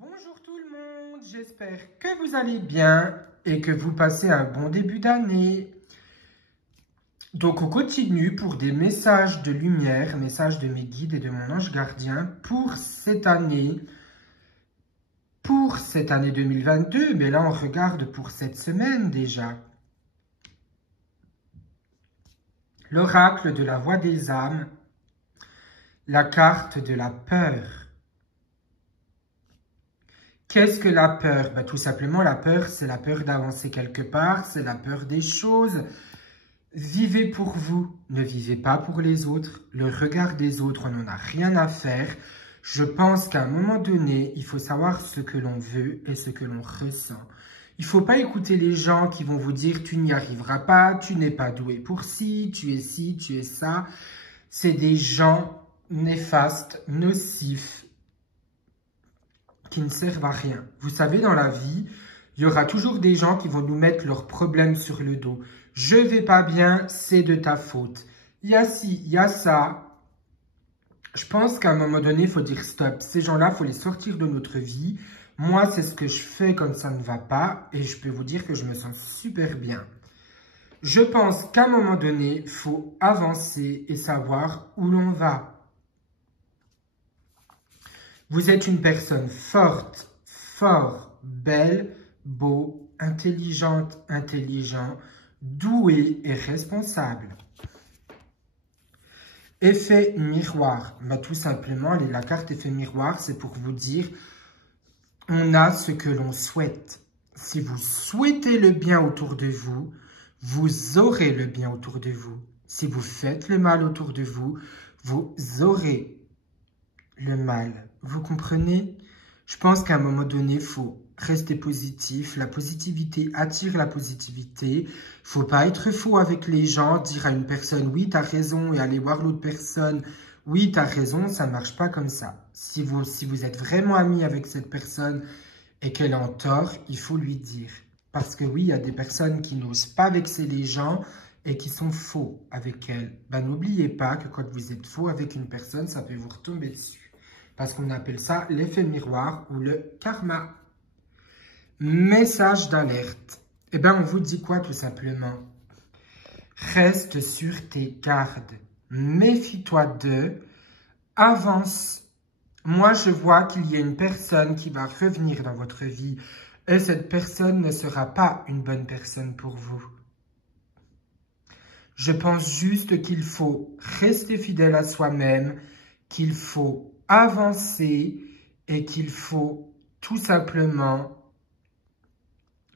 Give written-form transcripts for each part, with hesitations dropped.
Bonjour tout le monde, j'espère que vous allez bien et que vous passez un bon début d'année. Donc on continue pour des messages de lumière, messages de mes guides et de mon ange gardien pour cette année 2022, mais là on regarde pour cette semaine déjà. L'oracle de la voix des âmes, la carte de la peur. Qu'est-ce que la peur? Tout simplement, la peur, c'est la peur d'avancer quelque part, c'est la peur des choses. Vivez pour vous, ne vivez pas pour les autres. Le regard des autres, on n'en a rien à faire. Je pense qu'à un moment donné, il faut savoir ce que l'on veut et ce que l'on ressent. Il ne faut pas écouter les gens qui vont vous dire « tu n'y arriveras pas, tu n'es pas doué pour ci, tu es ça ». C'est des gens néfastes, nocifs, qui ne servent à rien. Vous savez, dans la vie, il y aura toujours des gens qui vont nous mettre leurs problèmes sur le dos. Je vais pas bien, c'est de ta faute. Il y a ci, il y a ça. Je pense qu'à un moment donné, il faut dire stop. Ces gens-là, il faut les sortir de notre vie. Moi, c'est ce que je fais quand ça ne va pas. Et je peux vous dire que je me sens super bien. Je pense qu'à un moment donné, il faut avancer et savoir où l'on va. Vous êtes une personne forte, fort, belle, beau, intelligente, intelligent, doué et responsable. Effet miroir. Tout simplement, la carte effet miroir, c'est pour vous dire, on a ce que l'on souhaite. Si vous souhaitez le bien autour de vous, vous aurez le bien autour de vous. Si vous faites le mal autour de vous, vous aurez le mal. Vous comprenez? Je pense qu'à un moment donné, il faut rester positif. La positivité attire la positivité. Il ne faut pas être faux avec les gens, dire à une personne « oui, tu as raison » et aller voir l'autre personne « oui, tu as raison », ça ne marche pas comme ça. Si vous êtes vraiment ami avec cette personne et qu'elle est en tort, il faut lui dire. Parce que oui, il y a des personnes qui n'osent pas vexer les gens et qui sont faux avec elles. N'oubliez pas que quand vous êtes faux avec une personne, ça peut vous retomber dessus. Parce qu'on appelle ça l'effet miroir ou le karma. Message d'alerte. On vous dit quoi tout simplement? Reste sur tes gardes. Méfie-toi d'eux. Avance. Moi, je vois qu'il y a une personne qui va revenir dans votre vie. Et cette personne ne sera pas une bonne personne pour vous. Je pense juste qu'il faut rester fidèle à soi-même, qu'il faut avancer et qu'il faut tout simplement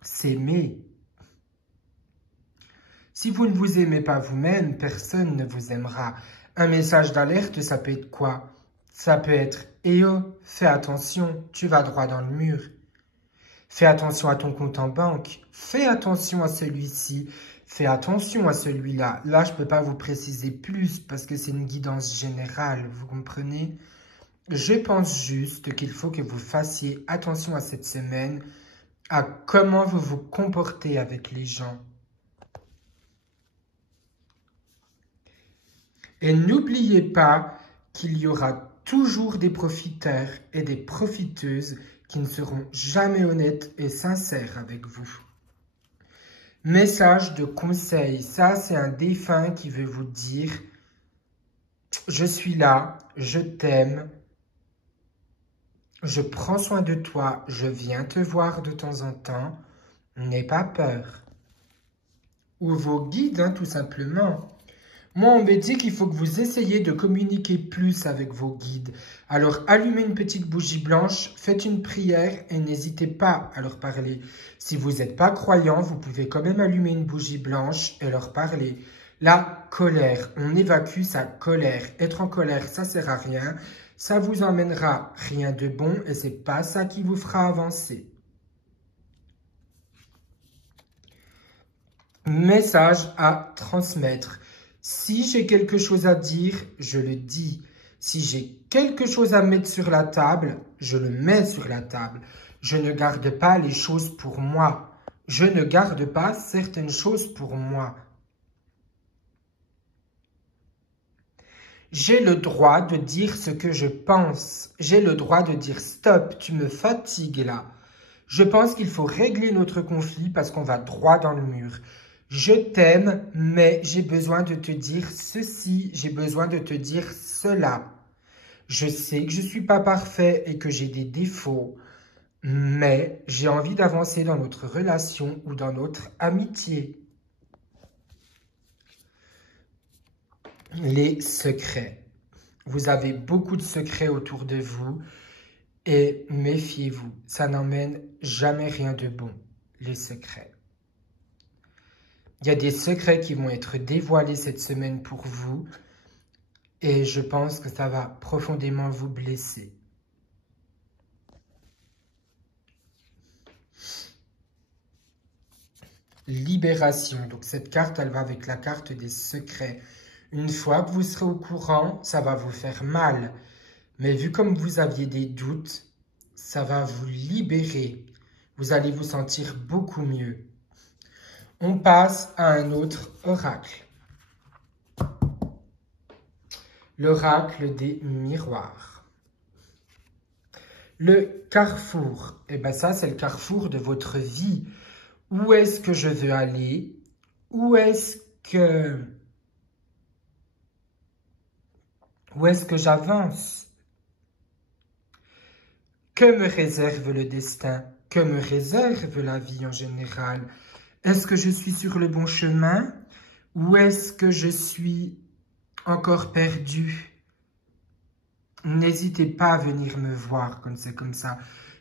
s'aimer. Si vous ne vous aimez pas vous-même, personne ne vous aimera. Un message d'alerte, ça peut être quoi? Ça peut être « Eh oh, fais attention, tu vas droit dans le mur. Fais attention à ton compte en banque. Fais attention à celui-ci. Fais attention à celui-là. » Là, je ne peux pas vous préciser plus parce que c'est une guidance générale, vous comprenez? Je pense juste qu'il faut que vous fassiez attention à cette semaine, à comment vous vous comportez avec les gens. Et n'oubliez pas qu'il y aura toujours des profiteurs et des profiteuses qui ne seront jamais honnêtes et sincères avec vous. Message de conseil, ça c'est un défunt qui veut vous dire « Je suis là, je t'aime ». Je prends soin de toi, je viens te voir de temps en temps, n'aie pas peur. Ou vos guides, tout simplement. Moi, on me dit qu'il faut que vous essayiez de communiquer plus avec vos guides. Alors, allumez une petite bougie blanche, faites une prière et n'hésitez pas à leur parler. Si vous n'êtes pas croyant, vous pouvez quand même allumer une bougie blanche et leur parler. La colère, on évacue sa colère. Être en colère, ça ne sert à rien. Ça vous emmènera rien de bon et ce n'est pas ça qui vous fera avancer. Message à transmettre. Si j'ai quelque chose à dire, je le dis. Si j'ai quelque chose à mettre sur la table, je le mets sur la table. Je ne garde pas les choses pour moi. Je ne garde pas certaines choses pour moi. J'ai le droit de dire ce que je pense. J'ai le droit de dire stop, tu me fatigues là. Je pense qu'il faut régler notre conflit parce qu'on va droit dans le mur. Je t'aime, mais j'ai besoin de te dire ceci, j'ai besoin de te dire cela. Je sais que je ne suis pas parfait et que j'ai des défauts, mais j'ai envie d'avancer dans notre relation ou dans notre amitié. Les secrets. Vous avez beaucoup de secrets autour de vous et méfiez-vous, ça n'emmène jamais rien de bon, les secrets. Il y a des secrets qui vont être dévoilés cette semaine pour vous et je pense que ça va profondément vous blesser. Libération. Donc cette carte, elle va avec la carte des secrets. Une fois que vous serez au courant, ça va vous faire mal. Mais vu comme vous aviez des doutes, ça va vous libérer. Vous allez vous sentir beaucoup mieux. On passe à un autre oracle. L'oracle des miroirs. Le carrefour. Eh bien ça, c'est le carrefour de votre vie. Où est-ce que je veux aller? Où est-ce que j'avance? Que me réserve le destin? Que me réserve la vie en général? Est-ce que je suis sur le bon chemin? Ou est-ce que je suis encore perdu? N'hésitez pas à venir me voir quand c'est comme ça.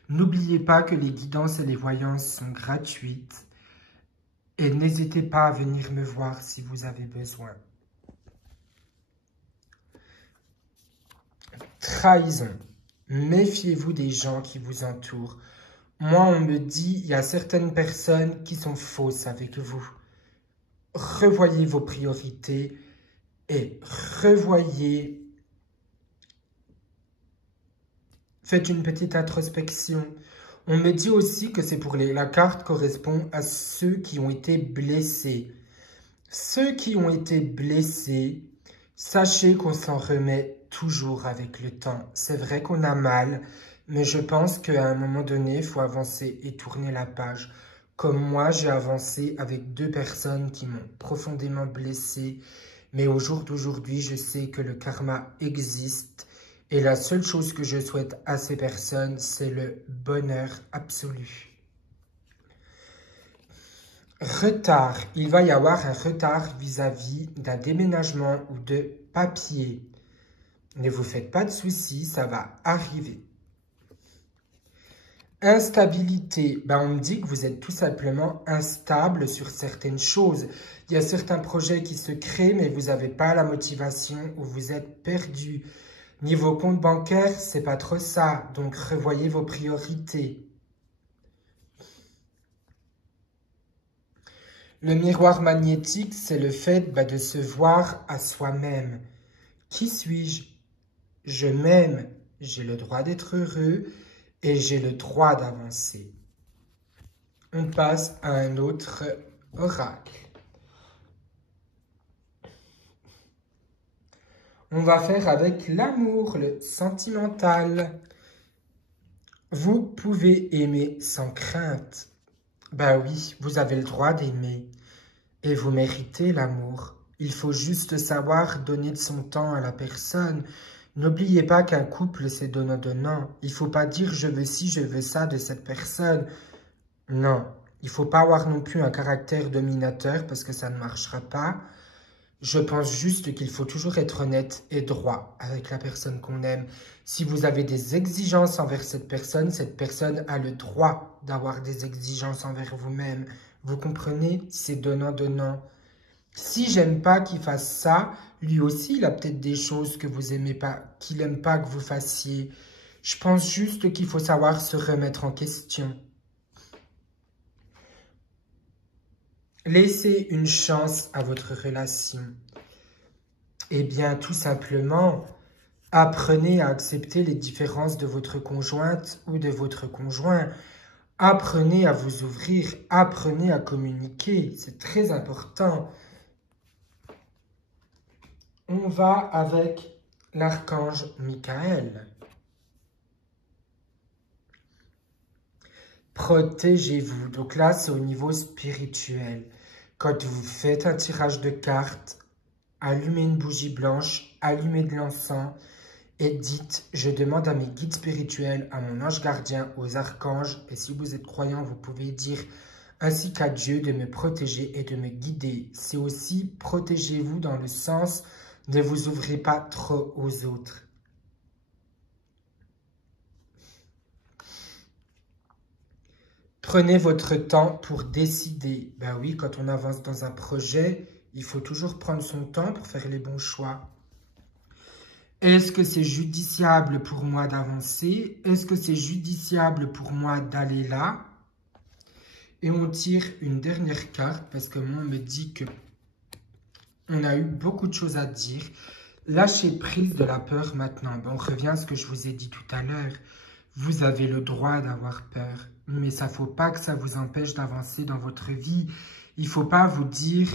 N'oubliez pas que les guidances et les voyances sont gratuites. Et n'hésitez pas à venir me voir si vous avez besoin. Trahison. Méfiez-vous des gens qui vous entourent. Moi, on me dit, il y a certaines personnes qui sont fausses avec vous. Revoyez vos priorités et revoyez. Faites une petite introspection. On me dit aussi que c'est pour la carte correspond à ceux qui ont été blessés. Ceux qui ont été blessés, sachez qu'on s'en remet toujours avec le temps. C'est vrai qu'on a mal, mais je pense qu'à un moment donné, il faut avancer et tourner la page. Comme moi, j'ai avancé avec 2 personnes qui m'ont profondément blessé. Mais au jour d'aujourd'hui, je sais que le karma existe. Et la seule chose que je souhaite à ces personnes, c'est le bonheur absolu. Retard. Il va y avoir un retard vis-à-vis d'un déménagement ou de papier. Ne vous faites pas de soucis, ça va arriver. Instabilité. On me dit que vous êtes tout simplement instable sur certaines choses. Il y a certains projets qui se créent, mais vous n'avez pas la motivation ou vous êtes perdu. Niveau compte bancaire, c'est pas trop ça. Donc, revoyez vos priorités. Le miroir magnétique, c'est le fait de se voir à soi-même. Qui suis-je? Je m'aime. J'ai le droit d'être heureux et j'ai le droit d'avancer. On passe à un autre oracle. On va faire avec l'amour, le sentimental. Vous pouvez aimer sans crainte. Oui, vous avez le droit d'aimer. Et vous méritez l'amour. Il faut juste savoir donner de son temps à la personne. N'oubliez pas qu'un couple, c'est donnant-donnant. Il ne faut pas dire « je veux ci, je veux ça » de cette personne. Non, il ne faut pas avoir non plus un caractère dominateur parce que ça ne marchera pas. Je pense juste qu'il faut toujours être honnête et droit avec la personne qu'on aime. Si vous avez des exigences envers cette personne a le droit d'avoir des exigences envers vous-même. Vous comprenez? C'est donnant-donnant. Si j'aime pas qu'il fasse ça, lui aussi, il a peut-être des choses que vous aimez pas, qu'il n'aime pas que vous fassiez. Je pense juste qu'il faut savoir se remettre en question. Laissez une chance à votre relation. Eh bien, tout simplement, apprenez à accepter les différences de votre conjointe ou de votre conjoint. Apprenez à vous ouvrir, apprenez à communiquer. C'est très important. On va avec l'archange Michael. Protégez-vous. Donc là, c'est au niveau spirituel. Quand vous faites un tirage de cartes, allumez une bougie blanche, allumez de l'encens et dites, je demande à mes guides spirituels, à mon ange gardien, aux archanges, et si vous êtes croyant, vous pouvez dire, ainsi qu'à Dieu, de me protéger et de me guider. C'est aussi, protégez-vous dans le sens, ne vous ouvrez pas trop aux autres. Prenez votre temps pour décider. Ben oui, quand on avance dans un projet, il faut toujours prendre son temps pour faire les bons choix. Est-ce que c'est judiciable pour moi d'avancer? Est-ce que c'est judiciable pour moi d'aller là? Et on tire une dernière carte parce que moi, on me dit que on a eu beaucoup de choses à dire. Lâchez prise de la peur maintenant. Ben, on revient à ce que je vous ai dit tout à l'heure. Vous avez le droit d'avoir peur, mais ça ne faut pas que ça vous empêche d'avancer dans votre vie. Il ne faut pas vous dire,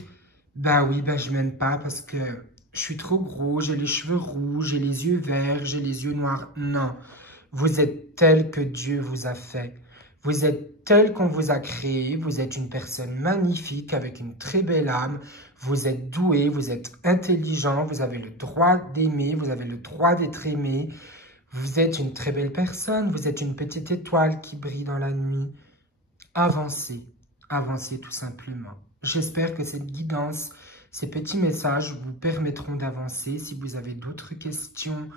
bah oui, bah je m'aime pas parce que je suis trop gros, j'ai les cheveux rouges, j'ai les yeux verts, j'ai les yeux noirs. Non, vous êtes tel que Dieu vous a fait. Vous êtes tel qu'on vous a créé, vous êtes une personne magnifique avec une très belle âme. Vous êtes doué, vous êtes intelligent, vous avez le droit d'aimer, vous avez le droit d'être aimé. Vous êtes une très belle personne, vous êtes une petite étoile qui brille dans la nuit. Avancez, avancez tout simplement. J'espère que cette guidance, ces petits messages vous permettront d'avancer. Si vous avez d'autres questions,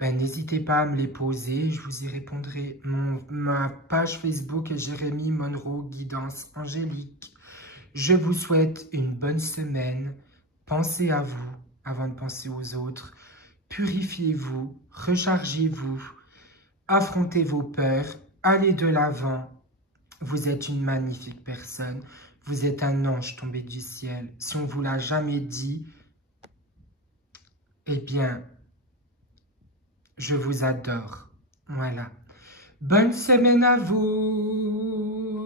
ben, n'hésitez pas à me les poser, je vous y répondrai. Ma page Facebook est Jérémy Monroe Guidance Angélique. Je vous souhaite une bonne semaine. Pensez à vous avant de penser aux autres. Purifiez-vous, rechargez-vous, affrontez vos peurs, allez de l'avant. Vous êtes une magnifique personne, vous êtes un ange tombé du ciel. Si on ne vous l'a jamais dit, eh bien, je vous adore. Voilà. Bonne semaine à vous!